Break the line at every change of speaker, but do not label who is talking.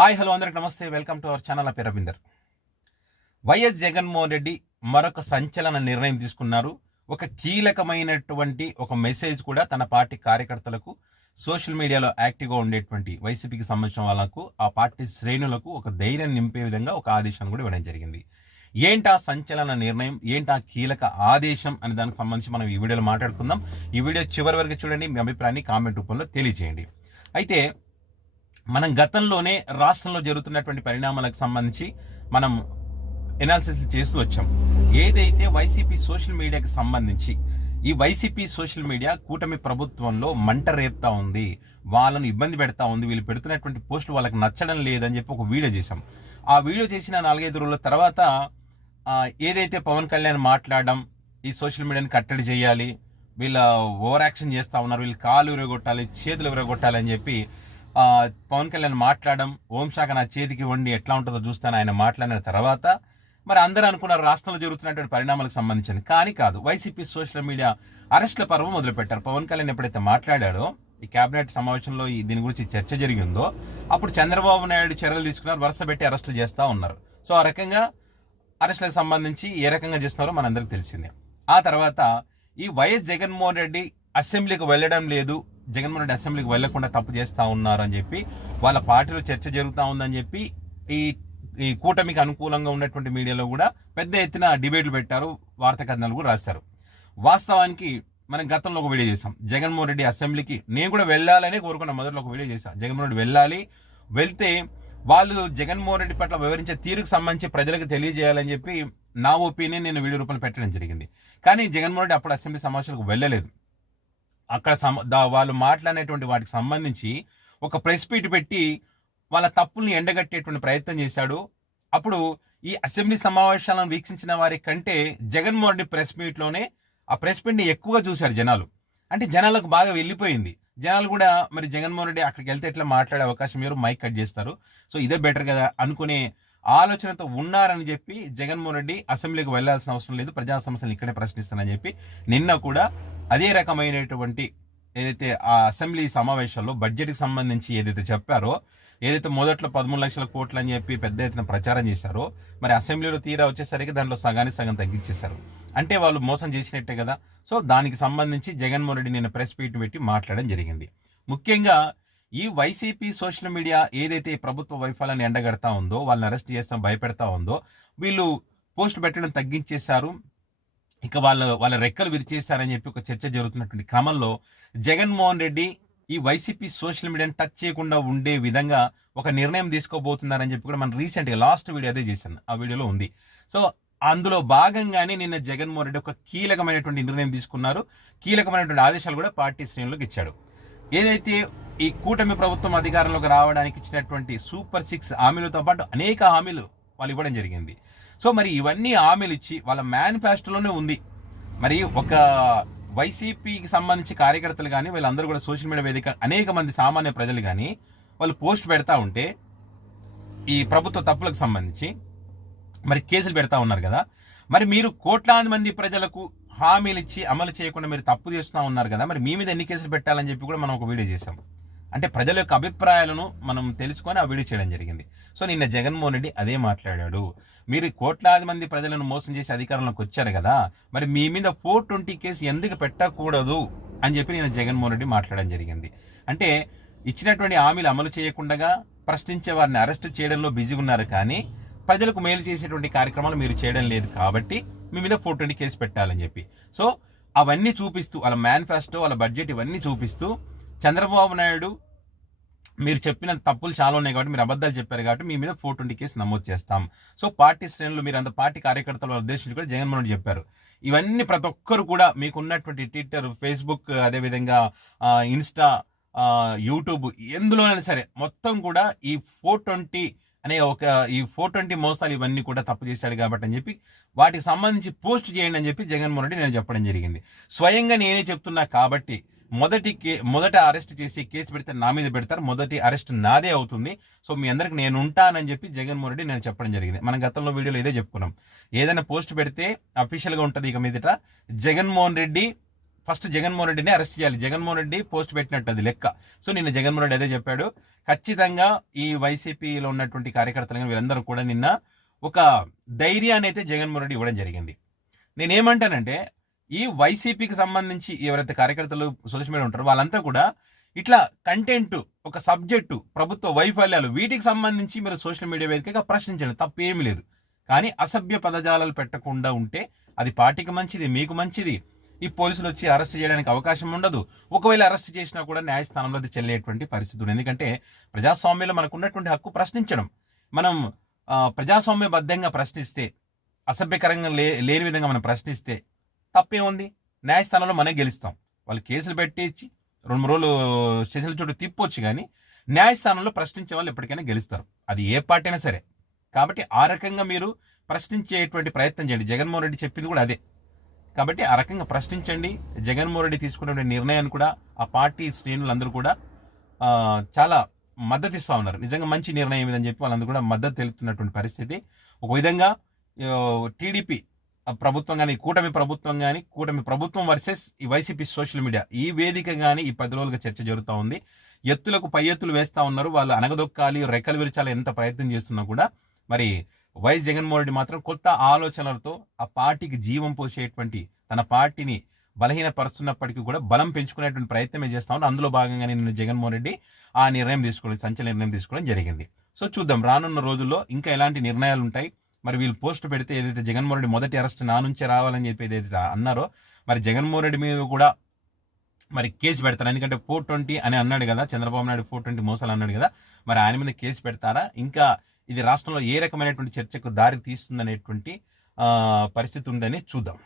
Hi hello అందరికి నమస్తే. Welcome to our channel. పేరు రవీందర్. వైఎస్ జగన్మోహన్ రెడ్డి మరొక సంచలన నిర్ణయం తీసుకున్నారు. ఒక కీలకమైనటువంటి ఒక మెసేజ్ కూడా తన పార్టీ కార్యకర్తలకు సోషల్ మీడియాలో యాక్టివ్గా ఉండేటువంటి వైసీపీకి సంబంధించిన వాళ్ళకు ఆ పార్టీ శ్రేణులకు ఒక ధైర్యం నింపే విధంగా ఒక ఆదేశాన్ని కూడా ఇవ్వడం జరిగింది. ఏంటా సంచలన నిర్ణయం? ఏంటా కీలక ఆదేశం? అనే దానికి సంబంధించి మనం ఈ వీడియోలో మాట్లాడుకుందాం. ఈ వీడియో చివరి వరకు చూడండి. మీ అభిప్రాయాన్ని కామెంట్ రూపంలో తెలియజేయండి. అయితే మనం గతంలోనే రాష్ట్రంలో జరుగుతున్నటువంటి పరిణామాలకు సంబంధించి మనం ఎనాలిసిస్ చేస్తూ వచ్చాం. ఏదైతే వైసీపీ సోషల్ మీడియాకి సంబంధించి ఈ వైసీపీ సోషల్ మీడియా కూటమి ప్రభుత్వంలో మంట రేపుతా ఉంది వాళ్ళను ఇబ్బంది పెడతా ఉంది వీళ్ళు పెడుతున్నటువంటి పోస్టులు వాళ్ళకి నచ్చడం లేదని చెప్పి ఒక వీడియో చేశాం. ఆ వీడియో చేసిన నాలుగైదు రోజుల తర్వాత ఏదైతే పవన్ కళ్యాణ్ మాట్లాడడం ఈ సోషల్ మీడియాని కట్టడి చేయాలి వీళ్ళ ఓవర్ యాక్షన్ చేస్తూ ఉన్నారు వీళ్ళు కాలు విరగొట్టాలి చేతులు విరగొట్టాలి అని చెప్పి పవన్ కళ్యాణ్ మాట్లాడడం ఓం శాఖ నా చేతికి వండి ఎట్లా ఉంటుందో చూస్తాను ఆయన మాట్లాడిన తర్వాత మరి అందరూ అనుకున్నారు రాష్ట్రంలో జరుగుతున్నటువంటి పరిణామాలకు సంబంధించిన కానీ కాదు వైసీపీ సోషల్ మీడియా అరెస్ట్ల పర్వం మొదలుపెట్టారు. పవన్ కళ్యాణ్ ఎప్పుడైతే మాట్లాడాడో ఈ కేబినెట్ సమావేశంలో ఈ దీని గురించి చర్చ జరిగిందో అప్పుడు చంద్రబాబు నాయుడు చర్యలు తీసుకున్నారు వరుస పెట్టి అరెస్టులు చేస్తూ ఉన్నారు. సో ఆ రకంగా అరెస్టులకు సంబంధించి ఏ రకంగా చేస్తున్నారో మనందరికి తెలిసిందే. ఆ తర్వాత ఈ వైఎస్ జగన్మోహన్ రెడ్డి అసెంబ్లీకి వెళ్ళడం లేదు జగన్మోహన్ రెడ్డి అసెంబ్లీకి వెళ్ళకుండా తప్పు చేస్తూ ఉన్నారు అని చెప్పి వాళ్ళ పార్టీలో చర్చ జరుగుతూ ఉందని చెప్పి ఈ ఈ కూటమికి అనుకూలంగా ఉన్నటువంటి మీడియాలో కూడా పెద్ద ఎత్తున డిబేట్లు పెట్టారు వార్తా కథనాలు కూడా రాశారు. వాస్తవానికి మనం గతంలో ఒక వీడియో చేసాం జగన్మోహన్ రెడ్డి అసెంబ్లీకి నేను కూడా వెళ్ళాలని కోరుకున్న మొదట్లో ఒక వీడియో చేశాను జగన్మోహన్ రెడ్డి వెళ్ళాలి వెళ్తే వాళ్ళు జగన్మోహన్ రెడ్డి పట్ల వివరించే తీరుకు సంబంధించి ప్రజలకు తెలియజేయాలని చెప్పి నా ఒపీనియన్ నేను వీడియో రూపంలో పెట్టడం జరిగింది. కానీ జగన్మోహన్ రెడ్డి అప్పుడు అసెంబ్లీ సమావేశాలకు వెళ్ళలేదు. అక్కడ సమ వాళ్ళు మాట్లాడినటువంటి వాటికి సంబంధించి ఒక ప్రెస్ మీట్ పెట్టి వాళ్ళ తప్పుల్ని ఎండగట్టేటువంటి ప్రయత్నం చేశాడు. అప్పుడు ఈ అసెంబ్లీ సమావేశాలను వీక్షించిన వారి కంటే జగన్మోహన్ రెడ్డి ప్రెస్ మీట్లోనే ఆ ప్రెస్ మీట్ని ఎక్కువగా చూశారు జనాలు. అంటే జనాలకు బాగా వెళ్ళిపోయింది. జనాలు కూడా మరి జగన్మోహన్ రెడ్డి అక్కడికి వెళ్తే ఎట్లా మాట్లాడే అవకాశం మీరు మైక్ కట్ చేస్తారు. సో ఇదే బెటర్ కదా అనుకునే ఆలోచనతో ఉన్నారని చెప్పి జగన్మోహన్ రెడ్డి అసెంబ్లీకి వెళ్ళాల్సిన అవసరం లేదు. ప్రజా సమస్యలు ఇక్కడే ప్రశ్నిస్తానని చెప్పి నిన్న కూడా అదే రకమైనటువంటి ఏదైతే ఆ అసెంబ్లీ సమావేశాల్లో బడ్జెట్కి సంబంధించి ఏదైతే చెప్పారో ఏదైతే మొదట్లో పదమూడు లక్షల కోట్లు అని చెప్పి పెద్ద ఎత్తున ప్రచారం చేశారో మరి అసెంబ్లీలో తీరా వచ్చేసరికి దాంట్లో సగానికి సగం తగ్గించేశారు. అంటే వాళ్ళు మోసం చేసినట్టే కదా. సో దానికి సంబంధించి జగన్మోహన్ రెడ్డి నిన్న ప్రెస్ మీట్ పెట్టి మాట్లాడడం జరిగింది. ముఖ్యంగా ఈ వైసీపీ సోషల్ మీడియా ఏదైతే ప్రభుత్వ వైఫల్యాన్ని ఎండగడతా ఉందో వాళ్ళని అరెస్ట్ చేస్తాం భయపెడతా ఉందో వీళ్ళు పోస్ట్ పెట్టడం తగ్గించేశారు. ఇక వాళ్ళ వాళ్ళ రెక్కలు విరిచేశారని చెప్పి ఒక చర్చ జరుగుతున్నటువంటి క్రమంలో జగన్మోహన్ రెడ్డి ఈ వైసీపీ సోషల్ మీడియాని టచ్ చేయకుండా ఉండే విధంగా ఒక నిర్ణయం తీసుకోబోతున్నారని చెప్పి కూడా మనం రీసెంట్గా లాస్ట్ వీడియో అదే చేశాను. ఆ వీడియోలో ఉంది. సో అందులో భాగంగానే నిన్న జగన్మోహన్ రెడ్డి ఒక కీలకమైనటువంటి నిర్ణయం తీసుకున్నారు. కీలకమైనటువంటి ఆదేశాలు కూడా పార్టీ శ్రేణులకు ఇచ్చాడు. ఏదైతే ఈ కూటమి ప్రభుత్వం అధికారంలోకి రావడానికి ఇచ్చినటువంటి సూపర్ సిక్స్ హామీలతో పాటు అనేక హామీలు వాళ్ళు ఇవ్వడం జరిగింది. సో మరి ఇవన్నీ హామీలు ఇచ్చి వాళ్ళ మేనిఫెస్టోలోనే ఉంది. మరి ఒక వైసీపీకి సంబంధించి కార్యకర్తలు కానీ వీళ్ళందరూ కూడా సోషల్ మీడియా వేదిక అనేక మంది సామాన్య ప్రజలు కానీ వాళ్ళు పోస్ట్ పెడతా ఉంటే ఈ ప్రభుత్వ తప్పులకు సంబంధించి మరి కేసులు పెడతా ఉన్నారు కదా. మరి మీరు కోట్లాది మంది ప్రజలకు హామీలు ఇచ్చి అమలు చేయకుండా మీరు తప్పు చేస్తూ ఉన్నారు కదా మరి మీ మీద ఎన్ని కేసులు పెట్టాలని చెప్పి కూడా మనం ఒక వీడియో చేసాం అంటే ప్రజల యొక్క అభిప్రాయాలను మనం తెలుసుకొని ఆ వీడియో చేయడం జరిగింది. సో నిన్న జగన్మోహన్ రెడ్డి అదే మాట్లాడాడు. మీరు కోట్లాది మంది ప్రజలను మోసం చేసి అధికారంలోకి వచ్చారు కదా మరి మీ మీద ఫోర్ ట్వంటీ కేసు ఎందుకు పెట్టకూడదు అని చెప్పి నేను జగన్మోహన్ రెడ్డి మాట్లాడడం జరిగింది. అంటే ఇచ్చినటువంటి హామీలు అమలు చేయకుండా ప్రశ్నించే వారిని అరెస్ట్ చేయడంలో బిజీగా ఉన్నారు కానీ ప్రజలకు మేలు చేసేటువంటి కార్యక్రమాలు మీరు చేయడం లేదు కాబట్టి మీ మీద ఫోర్ ట్వంటీ కేసు పెట్టాలని చెప్పి. సో అవన్నీ చూపిస్తూ వాళ్ళ మేనిఫెస్టో వాళ్ళ బడ్జెట్ ఇవన్నీ చూపిస్తూ చంద్రబాబు నాయుడు మీరు చెప్పిన తప్పులు చాలా ఉన్నాయి కాబట్టి మీరు అబద్ధాలు చెప్పారు కాబట్టి మీ మీద ఫోర్ ట్వంటీ కేసు నమోదు చేస్తాం. సో పార్టీ శ్రేణులు మీరు అంత పార్టీ కార్యకర్తలు ఉద్దేశించి కూడా జగన్మోహన్ రెడ్డి చెప్పారు. ఇవన్నీ ప్రతి ఒక్కరు కూడా మీకు ఉన్నటువంటి ట్విట్టర్ ఫేస్బుక్ అదేవిధంగా ఇన్స్టా యూట్యూబ్ ఎందులోనైనా సరే మొత్తం కూడా ఈ ఫోర్ ట్వంటీ అనే ఒక ఈ ఫోర్ ట్వంటీ మోసాలు ఇవన్నీ కూడా తప్పు చేశాడు కాబట్టి అని చెప్పి వాటికి సంబంధించి పోస్ట్ చేయండి అని చెప్పి జగన్మోహన్ రెడ్డి నేను చెప్పడం జరిగింది. స్వయంగా నేనే చెప్తున్నా కాబట్టి మొదటి కే మొదట అరెస్ట్ చేసి కేసు పెడితే నా మీద పెడతారు. మొదటి అరెస్ట్ నాదే అవుతుంది. సో మీ అందరికి నేను ఉంటానని చెప్పి జగన్మోహన్ రెడ్డి నేను చెప్పడం జరిగింది. మనం గతంలో వీడియోలో ఇదే చెప్పుకున్నాం. ఏదైనా పోస్ట్ పెడితే అఫీషియల్గా ఉంటుంది ఇక మీదట జగన్మోహన్ రెడ్డి ఫస్ట్ జగన్మోహన్ రెడ్డిని అరెస్ట్ చేయాలి. జగన్మోహన్ రెడ్డి పోస్ట్ పెట్టినట్టు అది లెక్క. సో నిన్న జగన్మోహన్ రెడ్డి అదే చెప్పాడు. ఖచ్చితంగా ఈ వైసీపీలో ఉన్నటువంటి కార్యకర్తలు వీళ్ళందరూ కూడా నిన్న ఒక ధైర్యాన్ని అయితే జగన్మోహన్ రెడ్డి ఇవ్వడం జరిగింది. నేనేమంటానంటే ఈ వైసీపీకి సంబంధించి ఎవరైతే కార్యకర్తలు సోషల్ మీడియా ఉంటారో వాళ్ళంతా కూడా ఇట్లా కంటెంట్ ఒక సబ్జెక్టు ప్రభుత్వ వైఫల్యాలు వీటికి సంబంధించి మీరు సోషల్ మీడియా వేదికగా ప్రశ్నించండి. తప్పేమీ లేదు. కానీ అసభ్య పదజాలాలు పెట్టకుండా ఉంటే అది పార్టీకి మంచిది మీకు మంచిది. ఈ పోలీసులు వచ్చి అరెస్ట్ చేయడానికి అవకాశం ఉండదు. ఒకవేళ అరెస్ట్ చేసినా కూడా న్యాయస్థానంలో అది చెల్లేటువంటి పరిస్థితి ఉంది ఎందుకంటే ప్రజాస్వామ్యంలో మనకు ఉన్నటువంటి హక్కు ప్రశ్నించడం. మనం ప్రజాస్వామ్యబద్ధంగా ప్రశ్నిస్తే అసభ్యకరంగా లే లేని విధంగా మనం ప్రశ్నిస్తే తప్పేముంది న్యాయస్థానంలో మనం గెలుస్తాం. వాళ్ళు కేసులు పెట్టించి రెండు మూడు రోజులు స్టేషన్ల చుట్టూ తిప్పొచ్చు కానీ న్యాయస్థానంలో ప్రశ్నించే వాళ్ళు ఎప్పటికైనా గెలుస్తారు. అది ఏ పార్టీ అయినా సరే. కాబట్టి ఆ రకంగా మీరు ప్రశ్నించేటువంటి ప్రయత్నం చేయండి. జగన్మోహన్ రెడ్డి చెప్పింది కూడా అదే. కాబట్టి ఆ రకంగా ప్రశ్నించండి. జగన్మోహన్ రెడ్డి తీసుకునే నిర్ణయాన్ని కూడా ఆ పార్టీ శ్రేణులందరూ కూడా చాలా మద్దతు ఇస్తూ ఉన్నారు. నిజంగా మంచి నిర్ణయం ఇదని చెప్పి వాళ్ళందరూ కూడా మద్దతు తెలుపుతున్నటువంటి పరిస్థితి. ఒక విధంగా టీడీపీ ప్రభుత్వం కానీ కూటమి ప్రభుత్వం కానీ కూటమి ప్రభుత్వం వర్సెస్ ఈ వైసీపీ సోషల్ మీడియా ఈ వేదిక కానీ ఈ పది రోజులుగా చర్చ జరుగుతూ ఉంది. ఎత్తులకు పై ఎత్తులు వేస్తూ ఉన్నారు. వాళ్ళు అనగదొక్కాలి రెక్కలు విరిచాలి ఎంత ప్రయత్నం చేస్తున్నా కూడా మరి వైఎస్ జగన్మోహన్ రెడ్డి మాత్రం కొత్త ఆలోచనలతో ఆ పార్టీకి జీవం పోసేటువంటి తన పార్టీని బలహీనపరుస్తున్నప్పటికీ కూడా బలం పెంచుకునేటువంటి ప్రయత్నమే చేస్తా అందులో భాగంగానే నిన్న జగన్మోహన్ రెడ్డి ఆ నిర్ణయం తీసుకోవడం సంచలన నిర్ణయం తీసుకోవడం జరిగింది. సో చూద్దాం. రానున్న రోజుల్లో ఇంకా ఎలాంటి నిర్ణయాలు ఉంటాయి? మరి వీళ్ళు పోస్ట్ పెడితే ఏదైతే జగన్మోహన్ రెడ్డి మొదటి అరెస్ట్ నా నుంచే రావాలని చెప్పి ఏదైతే అన్నారో మరి జగన్మోహన్ రెడ్డి మీద కూడా మరి కేసు పెడతారు? ఎందుకంటే ఫోర్ ట్వంటీ అని అన్నాడు కదా చంద్రబాబు నాయుడు ఫోర్ ట్వంటీ మోసాలు అన్నాడు కదా మరి ఆయన మీద కేసు పెడతారా? ఇంకా ఇది రాష్ట్రంలో ఏ రకమైనటువంటి చర్చకు దారి తీస్తుందనేటువంటి పరిస్థితి ఉందని చూద్దాం.